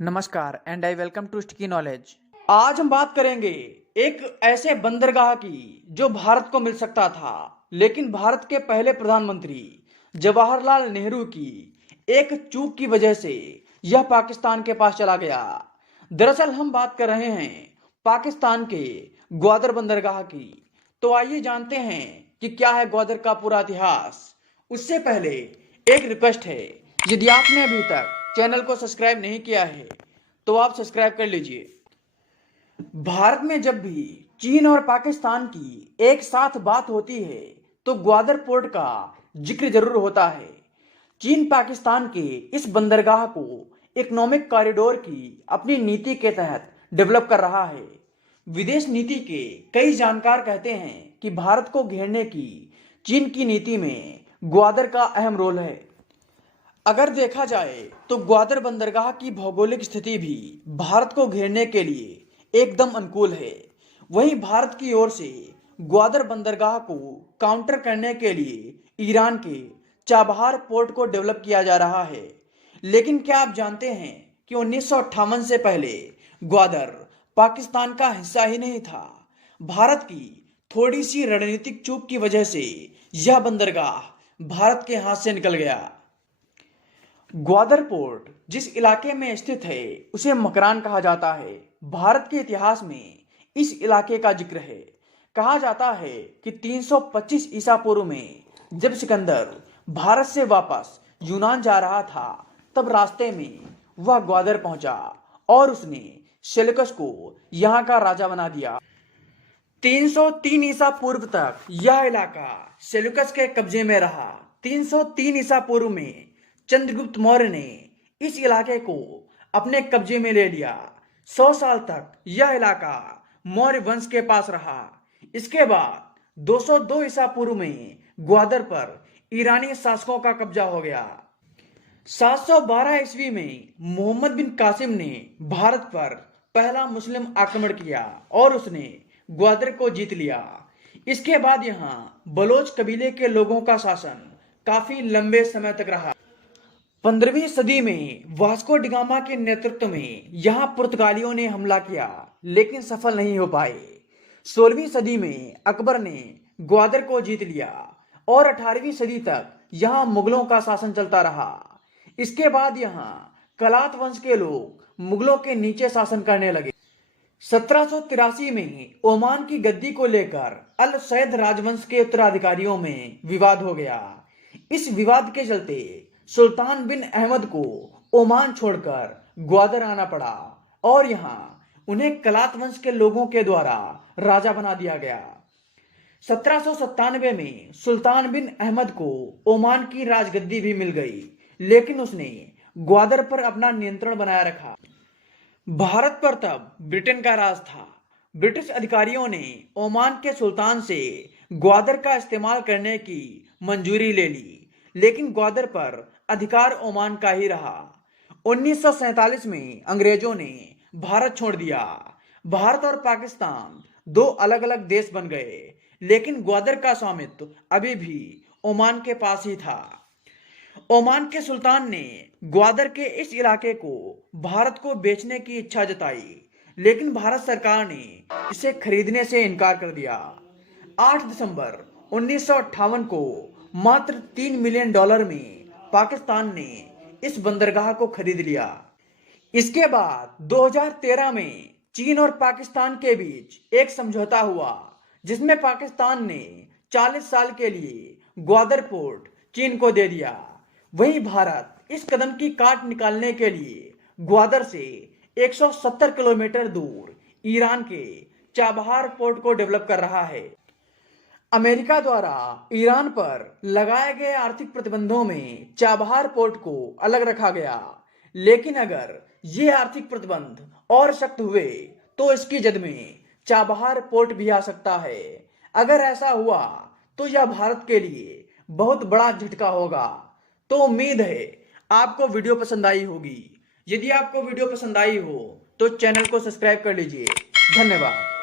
नमस्कार and I welcome to sticky knowledge. आज हम बात करेंगे एक ऐसे बंदरगाह की जो भारत को मिल सकता था, लेकिन भारत के पहले प्रधानमंत्री जवाहरलाल नेहरू की एक चूक की वजह से यह पाकिस्तान के पास चला गया। दरअसल हम बात कर रहे हैं पाकिस्तान के ग्वादर बंदरगाह की। तो आइए जानते हैं कि क्या है ग्वादर का पूरा इतिहास। उससे पहले एक रिक्वेस्ट है, यदि आपने अभी तक चैनल को सब्सक्राइब नहीं किया है तो आप सब्सक्राइब कर लीजिए। भारत में जब भी चीन और पाकिस्तान की एक साथ बात होती है तो ग्वादर पोर्ट का जिक्र जरूर होता है। चीन पाकिस्तान के इस बंदरगाह को इकोनॉमिक कॉरिडोर की अपनी नीति के तहत डेवलप कर रहा है। विदेश नीति के कई जानकार कहते हैं कि भारत को घेरने की चीन की नीति में ग्वादर का अहम रोल है। अगर देखा जाए तो ग्वादर बंदरगाह की भौगोलिक स्थिति भी भारत को घेरने के लिए एकदम अनुकूल है। वहीं भारत की ओर से ग्वादर बंदरगाह को काउंटर करने के लिए ईरान के चाबहार पोर्ट को डेवलप किया जा रहा है। लेकिन क्या आप जानते हैं कि 1958 से पहले ग्वादर पाकिस्तान का हिस्सा ही नहीं था। भारत की थोड़ी सी रणनीतिक चूक की वजह से यह बंदरगाह भारत के हाथ से निकल गया। ग्वादर पोर्ट जिस इलाके में स्थित है उसे मकरान कहा जाता है। भारत के इतिहास में इस इलाके का जिक्र है। कहा जाता है कि 325 ईसा पूर्व में जब सिकंदर भारत से वापस यूनान जा रहा था तब रास्ते में वह ग्वादर पहुंचा और उसने सेल्यूकस को यहां का राजा बना दिया। 303 ईसा पूर्व तक यह इलाका सेल्यूकस के कब्जे में रहा। 303 ईसा पूर्व में चंद्रगुप्त मौर्य ने इस इलाके को अपने कब्जे में ले लिया। 100 साल तक यह इलाका मौर्य वंश के पास रहा। इसके बाद 202 ईसा पूर्व में ग्वादर पर ईरानी शासकों का कब्जा हो गया। 712 ईस्वी में मोहम्मद बिन कासिम ने भारत पर पहला मुस्लिम आक्रमण किया और उसने ग्वादर को जीत लिया। इसके बाद यहाँ बलोच कबीले के लोगों का शासन काफी लंबे समय तक रहा। 15वीं सदी में वास्को डिगामा के नेतृत्व में यहां पुर्तगालियों ने हमला किया, लेकिन सफल नहीं हो पाए। 16वीं सदी में अकबर ने ग्वादर को जीत लिया और 18वीं सदी तक यहां मुगलों का शासन चलता रहा। इसके बाद यहां कलात वंश के लोग मुगलों के नीचे शासन करने लगे। 1783 में ओमान की गद्दी को लेकर अल सैद राजवंश के उत्तराधिकारियों में विवाद हो गया। इस विवाद के चलते सुल्तान बिन अहमद को ओमान छोड़कर ग्वादर आना पड़ा और यहाँ उन्हें कलात वंश के लोगों के द्वारा राजा बना दिया गया। 1797 में सुल्तान बिन अहमद को ओमान की राजगद्दी भी मिल गई, लेकिन उसने ग्वादर पर अपना नियंत्रण बनाए रखा। भारत पर तब ब्रिटेन का राज था। ब्रिटिश अधिकारियों ने ओमान के सुल्तान से ग्वादर का इस्तेमाल करने की मंजूरी ले ली, लेकिन ग्वादर पर अधिकार ओमान का ही रहा। 1947 में अंग्रेजों ने भारत छोड़ दिया। भारत और पाकिस्तान दो अलग अलग देश बन गए, लेकिन ग्वादर का स्वामित्व अभी भी ओमान के पास ही था। ओमान के सुल्तान ने ग्वादर के इस इलाके को भारत को बेचने की इच्छा जताई, लेकिन भारत सरकार ने इसे खरीदने से इनकार कर दिया। 8 दिसंबर 1958 को मात्र $3 मिलियन में पाकिस्तान ने इस बंदरगाह को खरीद लिया। इसके बाद 2013 में चीन और पाकिस्तान के बीच एक समझौता हुआ, जिसमें पाकिस्तान ने 40 साल के लिए ग्वादर पोर्ट चीन को दे दिया। वहीं भारत इस कदम की काट निकालने के लिए ग्वादर से 170 किलोमीटर दूर ईरान के चाबहार पोर्ट को डेवलप कर रहा है। अमेरिका द्वारा ईरान पर लगाए गए आर्थिक प्रतिबंधों में चाबहार पोर्ट को अलग रखा गया, लेकिन अगर ये आर्थिक प्रतिबंध और सख्त हुए तो इसकी जद में चाबहार पोर्ट भी आ सकता है। अगर ऐसा हुआ तो यह भारत के लिए बहुत बड़ा झटका होगा। तो उम्मीद है आपको वीडियो पसंद आई होगी। यदि आपको वीडियो पसंद आई हो तो चैनल को सब्सक्राइब कर लीजिए। धन्यवाद।